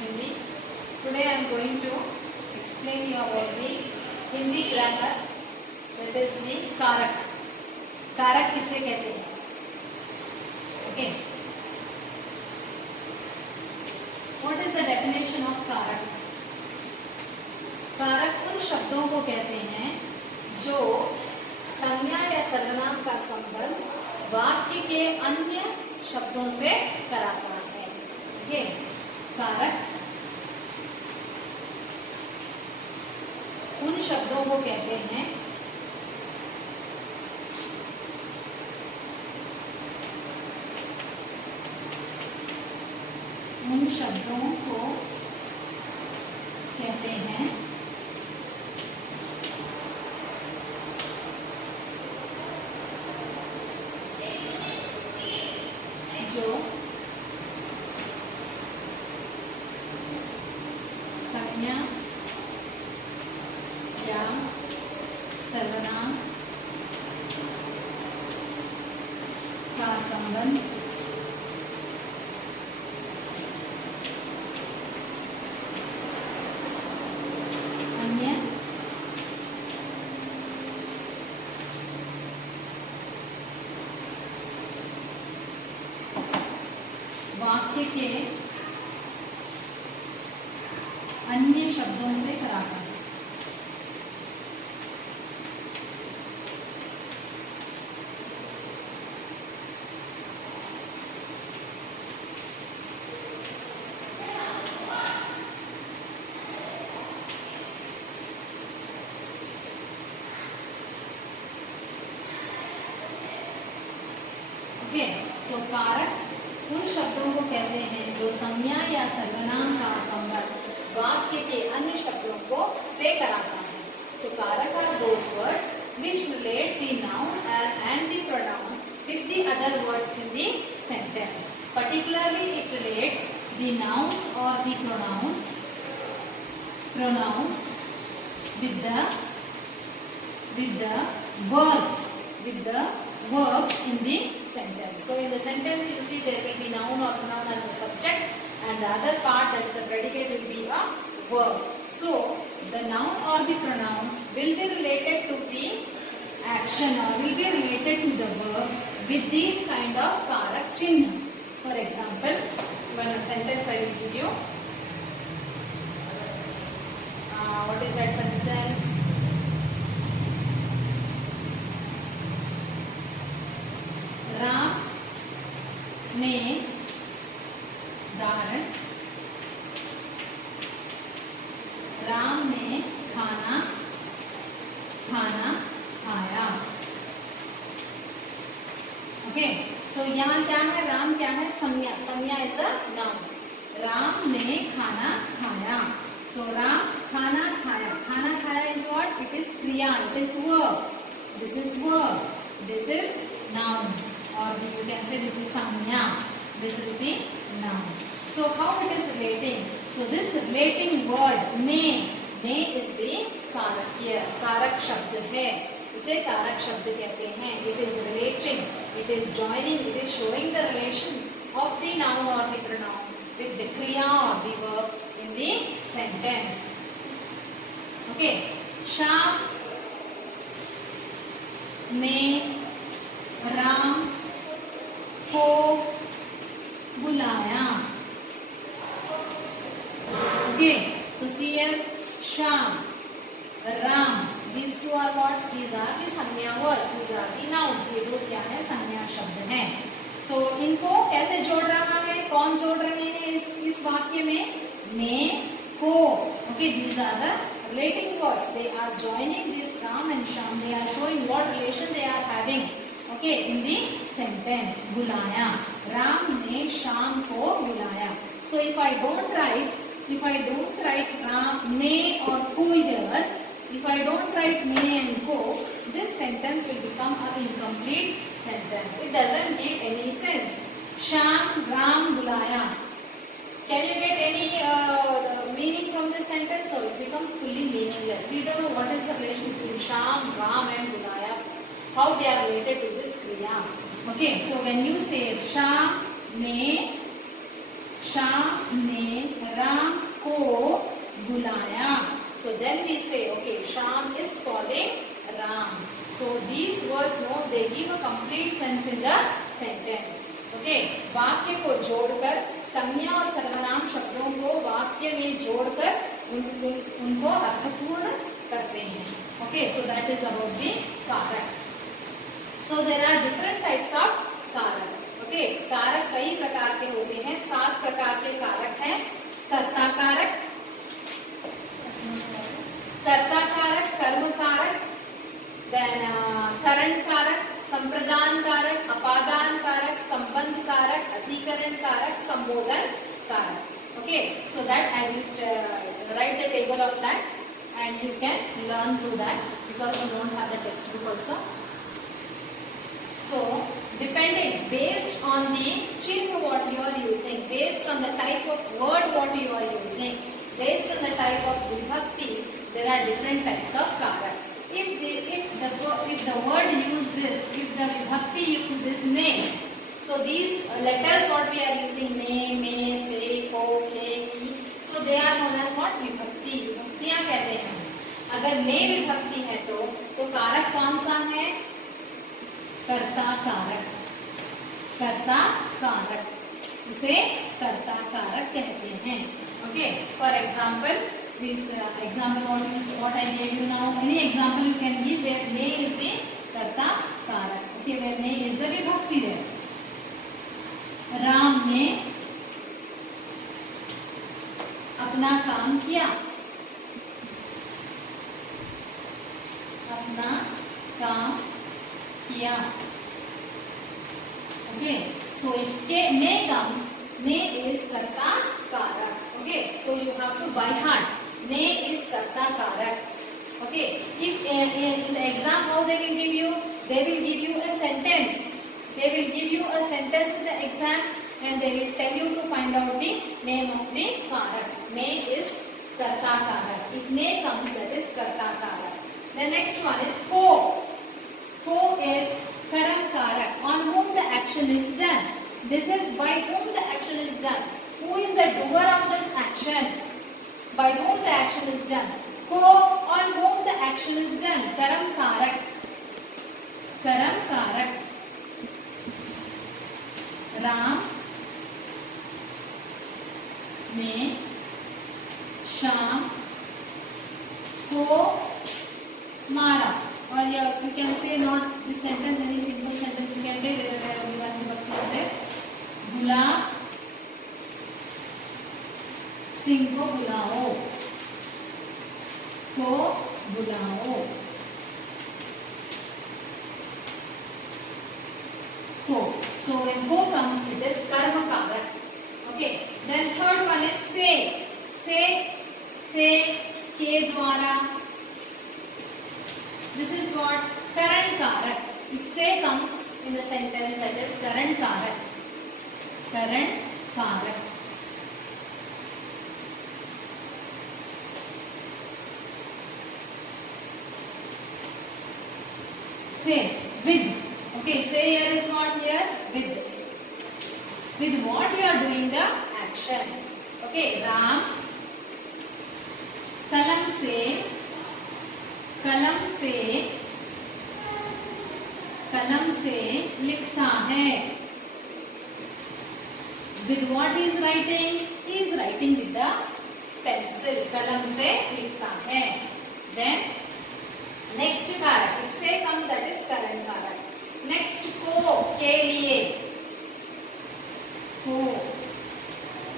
Hindi. Today I am going to explain you about the Hindi grammar, that is the कारक. कारक किसे कहते हैं? Okay. What is the definition of कारक? कारक उन शब्दों को कहते हैं जो संज्ञा या सर्वनाम का संबंध वाक्य के अन्य शब्दों से कराता है. ये कारक उन शब्दों को कहते हैं जो संज्ञा या सर्वनाम का संबंध अन्य वाक्य के अन्य शब्दों से कराता है. ओके, सो कारक उन शब्दों को कहते हैं जो संज्ञा या सर्वनाम का संबंध वाक्य के अन्य शब्दों को से कराता है. So karak are those words which relate the noun and the pronoun with the other words in the sentence. Particularly, it relates the nouns or the pronouns with the verbs in the sentence. So in the sentence you see there will be noun or pronoun as a subject, and the other part, that is the predicate, will be a verb. So the noun or the pronoun will be related to the action or will be related to the verb with these kind of karak chinna. For example, one sentence I will give you. What is that sentence? Ram ने दारण राम ने खाना खाया. Okay, सो यहाँ क्या है? राम क्या है? संज्ञा. संज्ञा इज अ नाउन. राम ने खाना खाया. सो राम खाना खाया. खाना खाया इज व्हाट? इट इज क्रिया. It is verb. This is verb. This is noun. Or you can say this is samnya. This is the noun. So how it is relating? So this relating word ne is the कारक here. कारक शब्द है, इसे कारक शब्द कहते हैं. It is relating, it is joining, it is showing the relation of the noun or the pronoun with the kriya or the verb in the sentence. Okay. Shyam ने राम को बुलाया. Okay, so see here, Sham, Ram, these two are words. These are the संज्ञा words. These are the nouns. ये दो क्या है? संज्ञा शब्द हैं. So इनको कैसे जोड़ रहा है? कौन जोड़ रहे हैं इस वाक्य में? ने को. Okay, these are the relating words. They are joining this Ram and Sham. They are showing what relation they are having. Okay, in the sentence. बुलाया. राम ने शाम को बुलाया. So if I don't write Ram ने और को here, if I don't write ने and को, this sentence will become an incomplete sentence. It doesn't give any sense. शाम राम बुलाया. Can you get any meaning from this sentence? So it becomes fully meaningless. We don't know what is the relation between Sham, Ram and Bulaya, how they are related to this kriya. Okay, so when you say Sham ne Ram बुलाया. So then we say, okay, Shyam is calling Ram. So these words, no, they give a complete sense in the sentence. Okay, वाक्य को जोड़कर, संज्ञा और सर्वनाम शब्दों को वाक्य में जोड़कर उनको अर्थपूर्ण करते हैं. Okay, so that is about the कारक. So there are different types of कारक. Okay, कारक कई प्रकार के होते हैं. 7 प्रकार के कारक हैं. कर्ता कारक, कर्ता कारक, कर्म कारक, then करण कारक, संप्रदान कारक, अपादान कारक, संबंध कारक, अधिकरण कारक, संबोधन कारक. Okay, so that I will write the table of that and you can learn through that because you don't have the textbook also. So depending, based on the chinh what you are using, based on the type of word what you are using, based on the type of vibhakti, there are different types of karak. If the word used is, if the vibhakti used is ne, so these letters what we are using, ne, me, se, ko, ke, ki, so they are known as what? Vibhakti. विभक्तियां कहते हैं. अगर ने विभक्ति है तो कारक कौन सा है? कर्ता कारक. कर्ता कारक, इसे कर्ता कारक कहते हैं. Okay, for example, this example what I gave you now, any example you can give where ne is the कर्ता कारक. Okay, where ne is the vibhakti there. Ram ने अपना काम किया. अपना काम किया. Okay, so if ne comes, ne is karta karak. Okay, so you have to by heart. Ne is karta karak. Okay, if in the exam how they will give you? They will give you a sentence. They will give you a sentence in the exam and they will tell you to find out the name of the karak. Ne is karta karak. If ne comes, that is karta karak. The next one is ko. Ko is karam karak, on whom the action is done. This is by whom the action is done. Who is the doer of this action? By whom the action is done. Ko, on whom the action is done. Karam karak. Karam karak. Ram ने श्याम को मारा. Or you can say not this sentence, any simple sentence you can take where only one vibhakti is there. बुला सिंह को बुलाओ. को बुलाओ. को. So when ko comes, it is karma karak. Okay. Then third one is se. Se के द्वारा. This is what? Karan karak. If se comes in the sentence, that is karan karak. Karan karak. Se, with. Okay, say here is what here? With. With what you are doing the action. Okay, Ram कलम से लिखता है. With what he is writing? He is writing with the pencil. कलम से लिखता है. Then next कारक. If से comes, that is करण कारक. Next को के लिए. को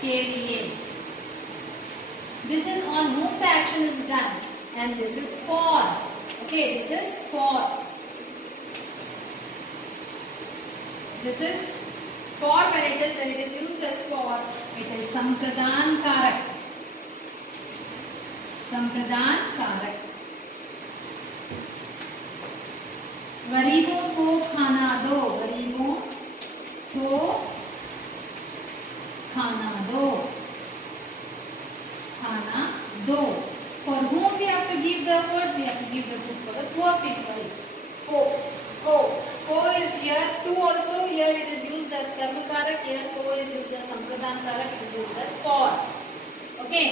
के लिए. This is on whom the action is done, and this is for. Okay, this is for. This is for when it is used as for. It is sampradhan karak. Sampradhan karak. गरीबों को खाना दो. गरीबों को खाना दो. खाना दो. For whom we have to give the food? We have to give the food for the poor people. Ko is here. To also here it is used as karma karak. Here ko is used as sampradhan karak. It is used as for. Okay.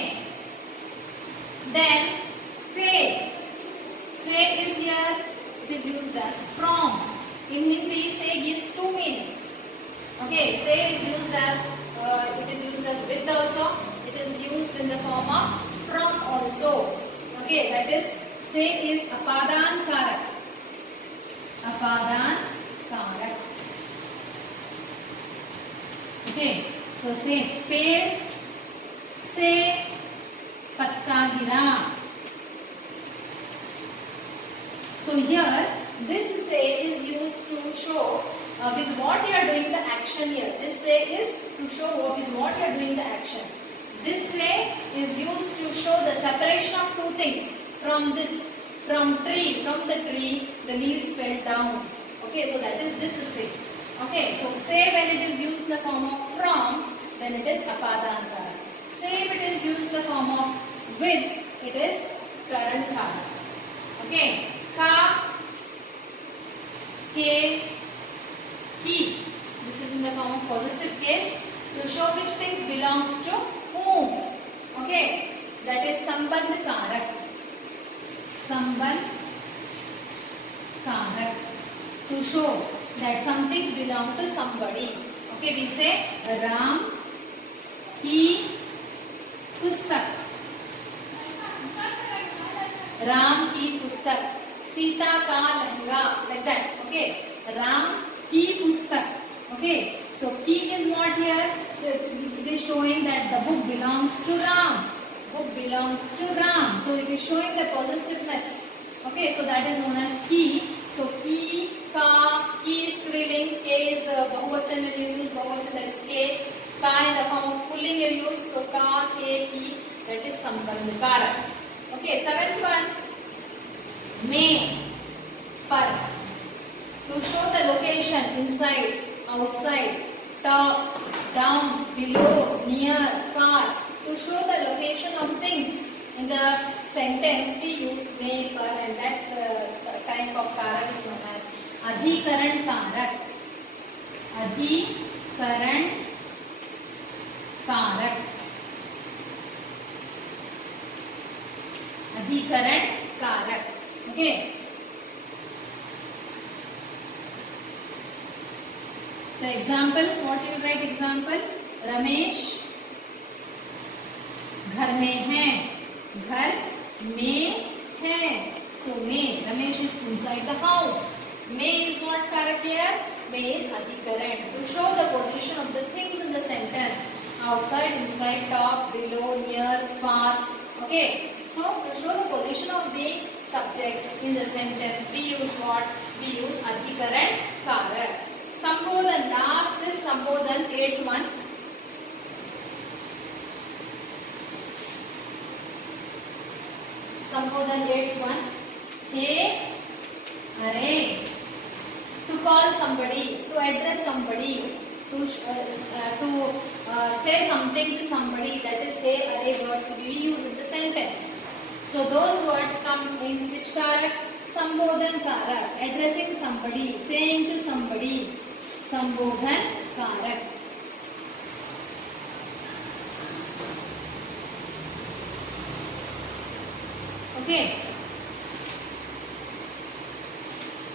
Then say. Say is here, it is used as from. In Hindi, say gives two meanings. Okay, say is used as, it is used as with also. It is used in the form of from also. Okay, that is, say is apadan karak. Apadan karak. Okay, so say पेड़ से पत्ता गिरा. So here this say is used to show with what you are doing the action here. This say is to show with what you are doing the action. This say is used to show the separation of two things from this, from the tree the leaves fell down. Okay, so that is this say. Okay, so say when it is used in the form of from, then it is apadan karak. Say if it is used in the form of with, it is karan karak. Okay, ka, ke, ki. This is in the form of possessive case to show which things belongs to whom. Okay, that is sambandh karak. Sambandh karak, to show that some things belong to somebody. Okay, we say Ram ki pustak. Ram ki pustak. Sita ka lehenga. Like that. Okay. Ram ki pustak. Okay. So ki is what here? So it is showing that the book belongs to Ram. Book belongs to Ram. So it is showing the possessiveness. Okay. So that is known as ki. So ki, ka, ki is striling, ke is bahuvachan when you use bahuvachan, that is ke. Ka in the form of pulling you use, so ka, ke, ki, that is sambandh karak. Okay, seventh one, mein, par, to show the location inside, outside, top, down, below, near, far, to show the location of things. In the sentence we use mein, par, and that's type of karak is known as adhikaran karak. Adhikaran karak. Adhikaran karak. Okay. The example, what you write example? Ramesh घर में है. घर में है. So mein, Ramesh is inside the house. Mein is what karak here? Mein is adhikaran, to show the position of the things in the sentence. Outside, inside, top, below, near, far. Okay. So to show the position of the subjects in the sentence, we use what? We use adhikaran karak. Sambodhan, last is Sambodhan, 8th one. Sambodhan 8th one. Hey, arey, to call somebody, to address somebody, to say something to somebody, that is hey, arey words we use in the sentence. So those words come in which karak? Sambodhan karak, addressing somebody, saying to somebody, Sambodhan karak. Okay.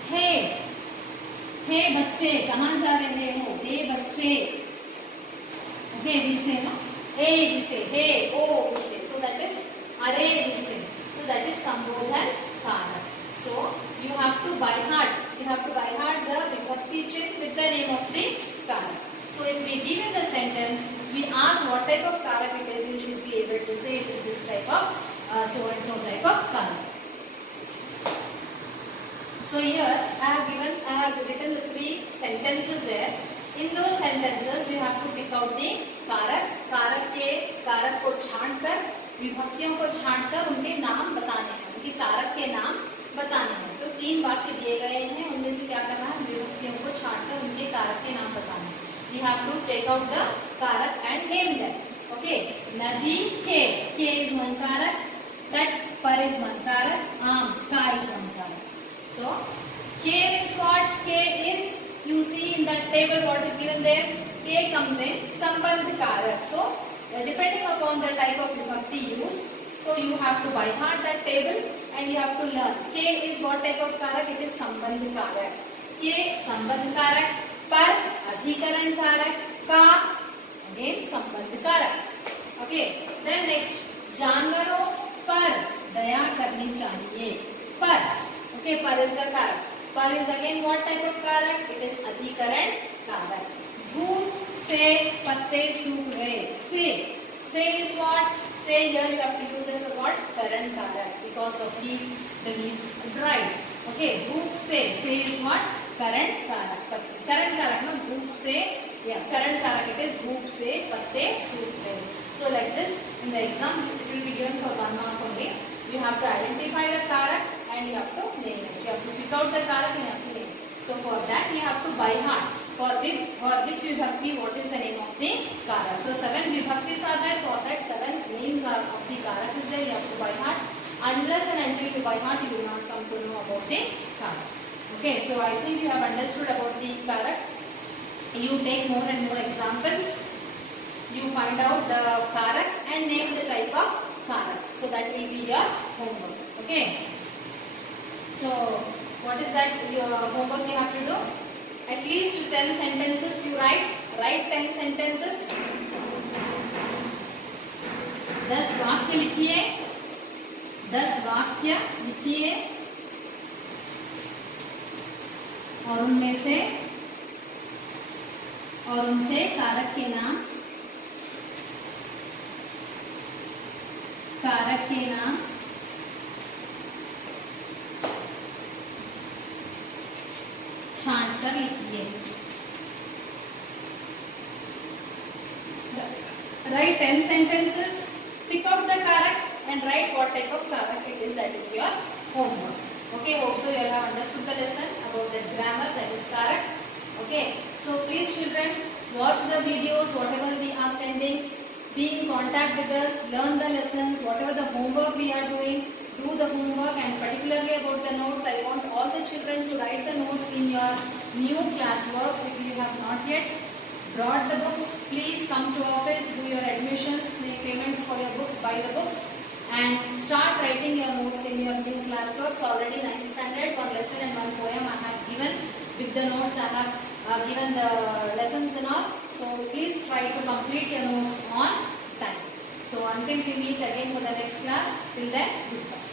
Hey, hey बच्चे कहाँ जा रहे हो? Hey बच्चे. Okay, we say no. Hey we say, hey, oh we say. So that is are we say. So that is Sambodhan karak. So you have to by heart. You have to by heart the vibhakti chin with the name of the karak. So if we give in the sentence, we ask what type of karak it is, you should be able to say it is this type of so and so type of karak. So here I have written the 3 sentences there. In those sentences you have to pick out the कारक. कारक को छांटकर, विभक्तियों को छांटकर उनके नाम बताने हैं, उनके कारक के नाम बताने हैं. तो 3 वाक्य दिए गए हैं, उनमें से क्या करना है? विभक्तियों को छांटकर उनके कारक के नाम बताने हैं. You have to take out the karak and name them. Okay, nadi, k is one karak, that par is one karak, ka is one karak. So k means what? K is, you see in that table what is given there, k comes in sambandh karak. So depending upon the type of vibhakti used, so So you have to by heart that table and you have to learn. K is what type of कारक? It is संबंध कारक. K संबंध कारक, पर अधिकरण कारक, का again संबंध कारक. Okay. Then next, जानवरों पर दया करनी चाहिए. पर, okay, पर is the कारक. पर is again what type of कारक? It is अधिकरण कारक. धूप से पत्ते सूख गए. Say is what? Say here you have to use as a what? Current कारक, because of heat the leaves dried. Okay, धूप से is what? Current कारक. Current कारक ना, धूप से, yeah, current कारक it is धूप से पत्ते सूख गए. So like this in the exam it will be given for 1 mark only. You have to identify the कारक and you have to name it. You have to pick out the कारक and you have to name it. So for that you have to by heart. For which vibhakti, what is the name of the karak? So 7 vibhaktis are there. For that 7 names are of the karak is there. You have to by heart. Unless and until you by heart, you will not come to know about the karak. Okay, so I think you have understood about the karak. You take more and more examples. You find out the karak and name the type of karak. So that will be your homework. Okay. So what is that your homework you have to do? At least 10 sentences you write. Write 10 sentences. 10 वाक्य लिखिए. 10 वाक्य लिखिए. और उनमें से और उनसे कारक के नाम छांट कर लिखिए. Write 10 sentences, pick out the karak and write what type of karak it is. That is your homework. Okay, hope so you have understood the lesson about the grammar, that is karak. Okay, so please children, watch the videos whatever we are sending. Be in contact with us, learn the lessons, whatever the homework we are doing. Do the homework, and particularly about the notes, I want all the children to write the notes in your new classworks. If you have not yet brought the books, please come to office, do your admissions, make payments for your books, buy the books and start writing your notes in your new classworks. Already 9th standard, 1 lesson and 1 poem I have given. With the notes I have given the lessons and all. So please try to complete your notes on time. So until we meet again for the next class, till then, goodbye.